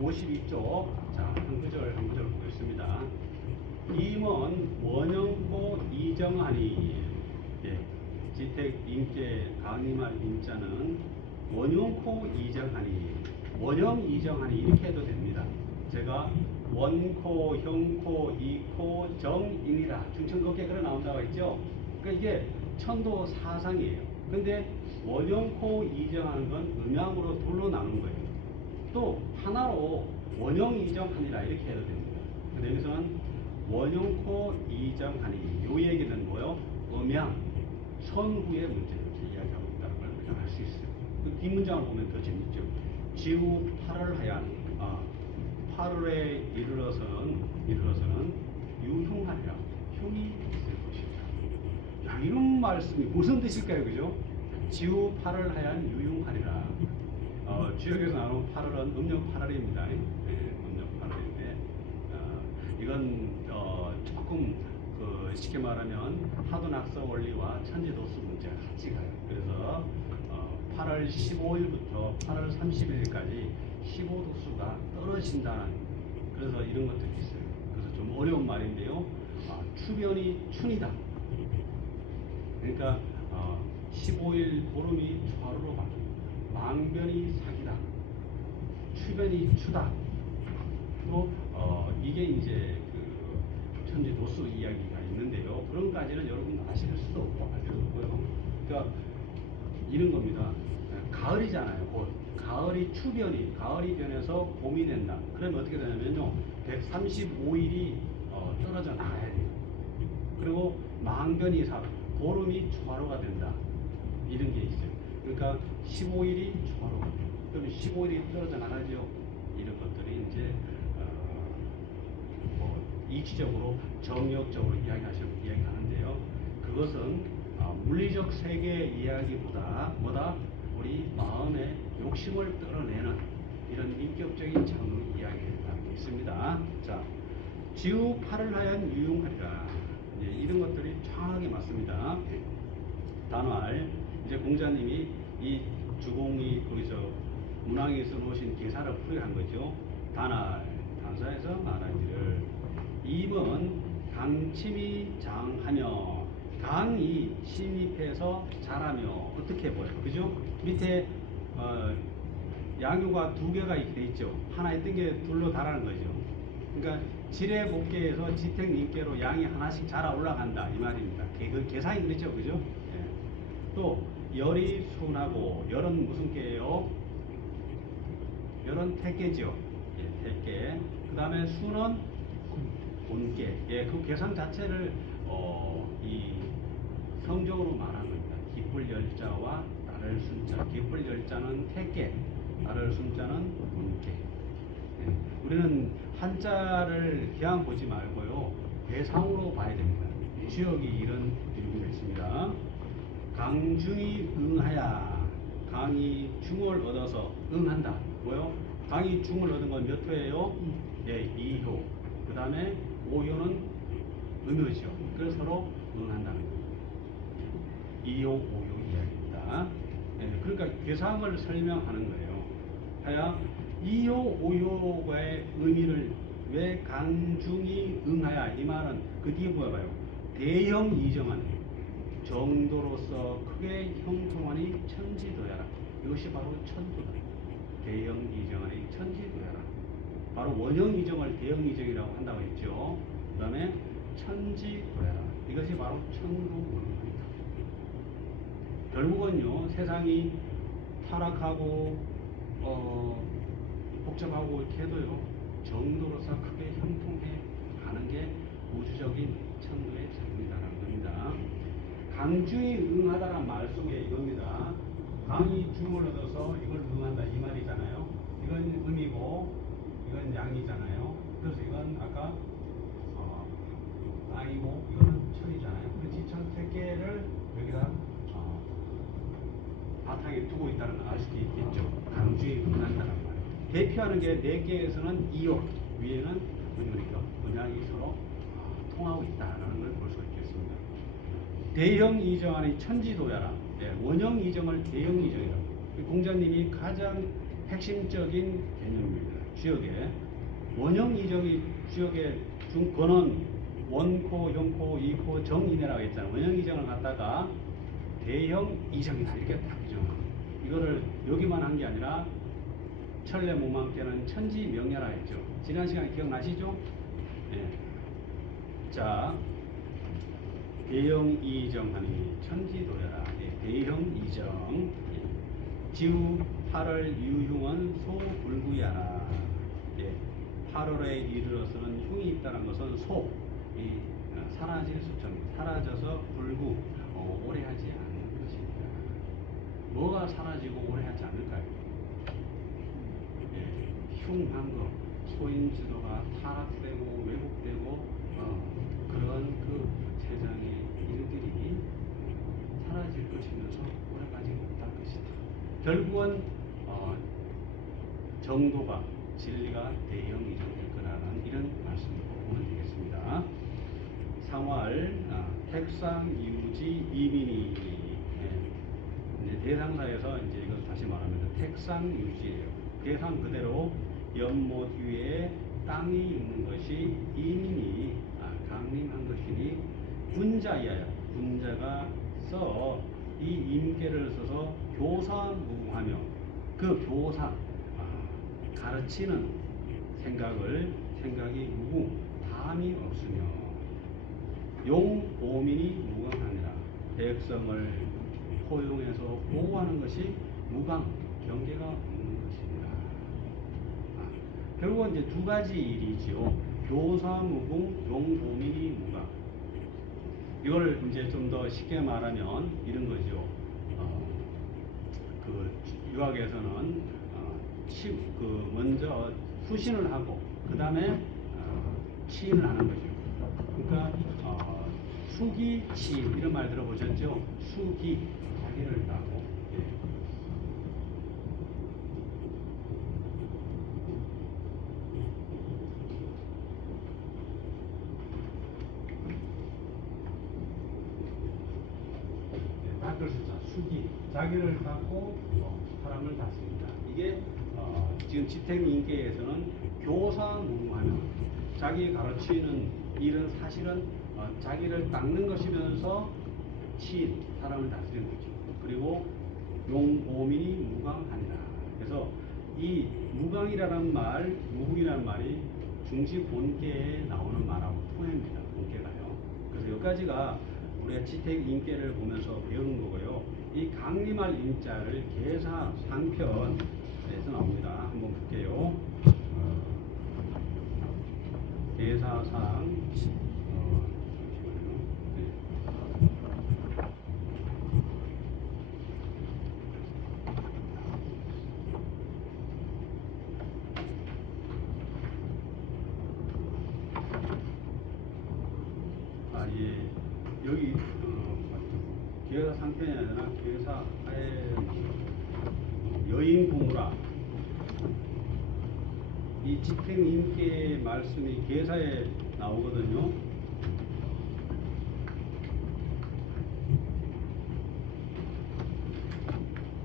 52쪽. 자, 한 구절 보겠습니다. 임원 원영포 이정하니. 예, 지택 임계 강림할 임자는 원영포 이정하니. 원영 이정하니 이렇게 해도 됩니다. 제가 원코, 형코, 이코, 정인이라 충청도계 그래 나온다고 했죠. 그러니까 이게 천도 사상이에요. 근데 원형코 이정하는 건 음양으로 둘로 나눈 거예요. 또 하나로 원형 이정하니라 이렇게 해도 됩니다. 근데 여기서는 원형코 이정하니 요 얘기는 뭐요? 음양 선후의 문제를 이렇게 이야기하고 있다는 걸 우리가 알 수 있어요. 그 뒷문장을 보면 더 재밌죠. 지후 8월 하얀 8월에 이르러서는 유흉하리라. 흉이 있을 것이다. 야, 이런 말씀이 무슨 뜻일까요? 그죠? 지후 8월 하얀 유흉하리라. 주역에서 나오는 8월은 음력 8월입니다. 네, 음력 8월인데 이건 조금 쉽게 말하면 하도낙서 원리와 천지도수 문제가 같이 가요. 그래서 8월 15일부터 8월 31일까지 15도수가 떨어진다는, 그래서 이런 것들이 있어요. 그래서 좀 어려운 말인데요. 추변이 춘이다. 그러니까 15일 보름이 좌로로 바뀝니다. 망변이 사기다. 추변이 추다. 또 이게 이제 그 천지도수 이야기가 있는데요. 그런까지는 여러분 아실 수도 없고 알 수도 없고요. 그러니까 이런 겁니다. 가을이잖아요. 곧 가을이 추변이 가을이 변해서 봄이 된다. 그러면 어떻게 되냐면요, 135일이 떨어져 나가야 돼요. 그리고 망변이 사 보름이 초하루가 된다. 이런 게 있어요. 그러니까 15일이 초하루가 돼요. 그럼 15일이 떨어져 나가죠. 이런 것들이 이제 이치적으로 정력적으로 이야기하는데요. 그것은 물리적 세계 이야기보다 우리 마음의 욕심을 떨어내는 이런 인격적인 차원으로 이야기했다는 게 있습니다. 자, 지후 8을 하얀 유용하리라. 이런 것들이 정확하게 맞습니다. 단활, 이제 공자님이 이 주공이 거기서 문항에서 놓으신 계사를 풀이한 거죠. 단활, 단사에서 말하기를 임은 강침이 장하며 강이 침입해서 자라며 어떻게 보여요? 그죠? 밑에 양유가 두 개가 이렇게 돼 있죠. 하나 있던 게 둘로 달하는 거죠. 그러니까 지뢰 복개에서 지택 님께로 양이 하나씩 자라 올라간다 이 말입니다. 그 계산이 그렇죠, 그죠? 예. 또 열이 순하고 열은 무슨 개예요? 열은 택개죠. 예, 택개. 그 다음에 순은 곤개. 예, 그 계산 자체를 이 성적으로 말하는 겁니다. 기쁠 열자와 나를 순자. 기쁠 열자는 택개, 나를 순자는 곤개. 예, 우리는 한자를 그냥 보지 말고요, 대상으로 봐야 됩니다. 주역이 이런 의미가 있습니다. 강중이 응하야. 강이 중을 얻어서 응한다. 뭐요? 강이 중을 얻은 건 몇 호예요? 예, 2호. 그 다음에 5호는 음효죠. 그래서 서로 응한다는 거예요. 2호, 5호 이야기입니다. 예, 그러니까 괴상을 설명하는 거예요. 하야 2호, 5호의 의미를 왜 강중이 응하야, 이 말은 그 뒤에 뭐야 봐요. 대형 이정한 정도로서 크게 형통하니 천지도야라. 이것이 바로 천도다. 대형 이정하니 천지도야라. 바로 원형 이정을 대형 이정이라고 한다고 했죠. 그 다음에 천지도야라. 이것이 바로 천도원입니다. 결국은요, 세상이 타락하고 복잡하고 이렇게 해도요, 정도로서 크게 형통해 가는 게 우주적인 천도의 자유이다라는 겁니다. 강중이 응하다란 말 속에 이겁니다. 강이 중을 얻어서 이걸 응한다 이 말이잖아요. 이건 음이고 이건 양이잖아요. 그래서 이건 아까 땅이고 이거는 천이잖아요. 그 지천 택개를 여기다 바탕에 두고 있다는 걸 알 수도 있겠죠. 강중이 응한다는 말. 대표하는 게 4개에서는 2호, 위에는 음이니까 음양이 서로 통하고 있다는 걸 볼 수 있겠습니다. 대형 이정하니 천지도야라. 네, 원형 이정을 대형 이정이라고. 공자님이 가장 핵심적인 개념입니다. 주역에 원형 이정이 주역의 중권은 원코, 형코, 이코, 정인해라고 했잖아요. 원형 이정을 갖다가 대형 이정이다 이렇게 딱 규정합니다. 이거를 여기만 한 게 아니라 천례 무망께는 천지명례라 했죠. 지난 시간에 기억나시죠? 네. 자, 대형 이정하니 천지도래라. 네, 대형 이정. 지우 8월 유흉은 소불구야라. 예, 8월에 이르러서는 흉이 있다는 것은 사라질 수천, 사라져서 불구, 오래 하지 않는 것입니다. 뭐가 사라지고 오래 하지 않을까요? 예, 흉한 거, 소인지도가 타락되고 왜곡되고 그런 그 세상의 일들이 사라질 것이면서 오래가지 못할 것이다. 결국은 정도가 진리가 대형 이정될 거라는 이런 말씀을 보면 되겠습니다. 상활 택상 이우지 이민이 이제 대상사에서 이제 이걸 다시 말하면 택상 유지예요. 대상 그대로 연못 위에 땅이 있는 것이 이민이 강림한 것이니 군자이하여 군자가 써 이 임계를 써서 교사무궁하며 그 교사 가르치는 생각이 무궁 다함이 없으며 용보민이 무강하니라. 백성을 포용해서 보호하는 것이 무강 경계가 없는 것입니다. 결국은 이제 두 가지 일이지요. 교사무궁, 용보민이 무강. 이걸 이제 좀 더 쉽게 말하면 이런 거죠. 그 유학에서는 먼저 수신을 하고 그 다음에 치인을 하는 거죠. 그러니까 수기, 치인 이런 말 들어보셨죠? 수기 자기를 따고 수기 자기를 닦고 사람을 닦습니다. 이게 지금 지택인계에서는 교사무궁하며 자기 가르치는 일은 사실은 자기를 닦는 것이면서 치인 사람을 다스리는 거죠. 그리고 용보민이 무강하니라. 그래서 이 무강이라는 말, 무궁이라는 말이 중시 본계에 나오는 말하고 통합니다. 본계가요. 그래서 여기까지가 우리가 지택 인계를 보면서 배우는 거고요. 이 강림할 인자를 계사 상편에서 나옵니다. 한번 볼게요. 계사상 잠시만요. 예. 여기 계사 상편이 아니라 계사하에 여인 부무라. 이 지택인계 말씀이 계사에 나오거든요.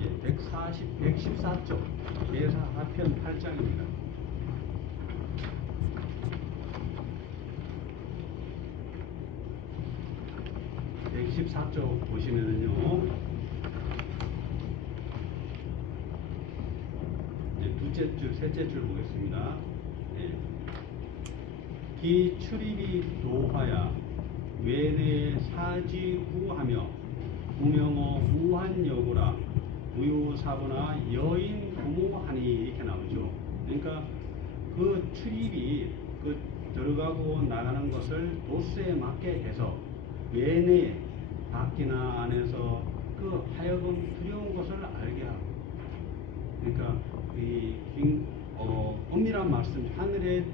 예, 114쪽 계사 하편 8장입니다. 114쪽 보시면은요, 이제 둘째 줄, 셋째 줄 보겠습니다. 네. 기 출입이 도하야 외내 사지후하며 무명어 무한여구라 무유사부나 여인 부모하니 이렇게 나오죠. 그러니까 그 출입이 그 들어가고 나가는 것을 도수에 맞게 해서 외내 밖이나 안에서 그 하여금 두려운 것을 알게 하고, 그러니까 이 엄밀한 말씀, 하늘의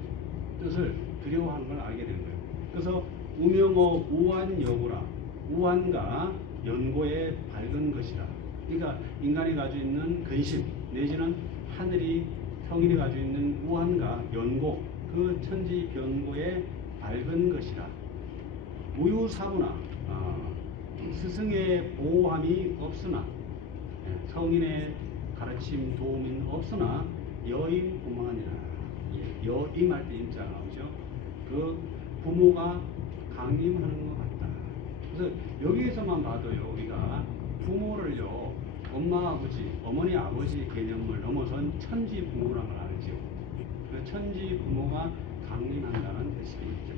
뜻을 두려워하는 걸 알게 되는 거예요. 그래서 우명어 우한여구라, 우한과 연고에 밝은 것이라. 그러니까 인간이 가지고 있는 근심 내지는 하늘이 성인이 가지고 있는 우한과 연고, 그 천지 변고에 밝은 것이라. 무유사부나 스승의 보호함이 없으나, 성인의 가르침 도움이 없으나 여인 부망하니라. 여임할 때 임자가 나오죠. 그 부모가 강림하는 것 같다. 그래서 여기에서만 봐도요, 우리가 부모를요, 엄마 아버지, 어머니 아버지 개념을 넘어선 천지 부모라는 걸 알죠. 그 천지 부모가 강림한다는 뜻이겠죠.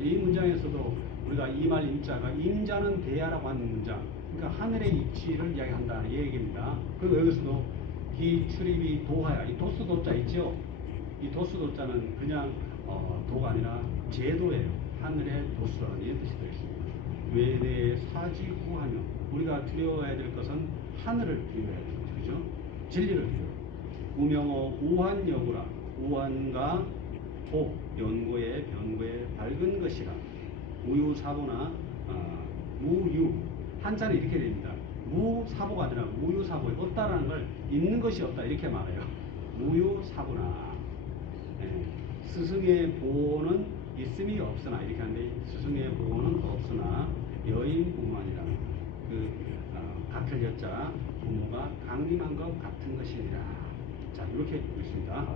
이 문장에서도 우리가 이말 임자가 임자는 대야라고 하는 문장, 그러니까 하늘의 이치를 이야기한다 이 얘기입니다. 그리고 여기서도 기출입이 도하야, 이 도수도자 있죠. 이 도수도자는 그냥 도가 아니라 제도예요. 하늘의 도수라는 이런 뜻이 되겠습니다. 외대의 사지구하며, 우리가 두려워해야 될 것은 하늘을 두려워해야 되는 거죠. 그죠? 진리를 두려워. 우명어 우환여구라, 우환과 복, 연고의 변고의 밝은 것이라. 무유사보나 무유, 한자는 이렇게 됩니다. 무사보가 아니라 무유사보, 없다라는 걸 있는 것이 없다 이렇게 말해요. 무유사보나. 스승의 보호는 있음이 없으나, 이렇게 하는데 스승의 보호는 없으나 여인 부모아니라. 같을 여자 부모가 강림한 것 같은 것이니라. 자, 이렇게 있습니다.